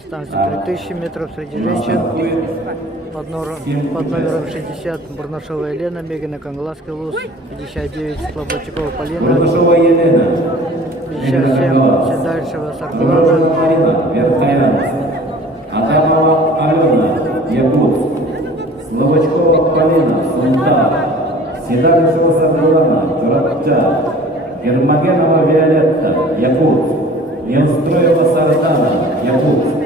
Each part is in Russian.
дистанция 3000 метров среди женщин. Под номером 60 Бурнашова Елена, Мегина Кангаласка Луз, 59 Слободчикова Полина, 57 Седальшева Саркулана, Адамова Алена, Якутск, Слободчикова Полина, Сунта, Седальшева Саркулана, Турапча, Ермогенова Виолетта, Якутск, Неустроева Сардана, Якутск.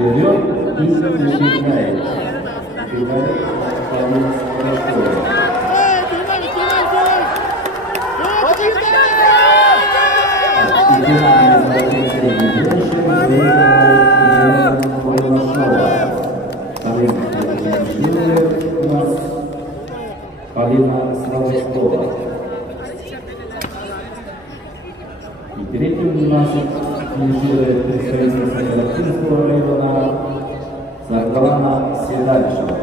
Вперед и начинает. Полина Слободчикова. И третьим у нас финиширует представитель Сахалинского района Саркулана Седальшева.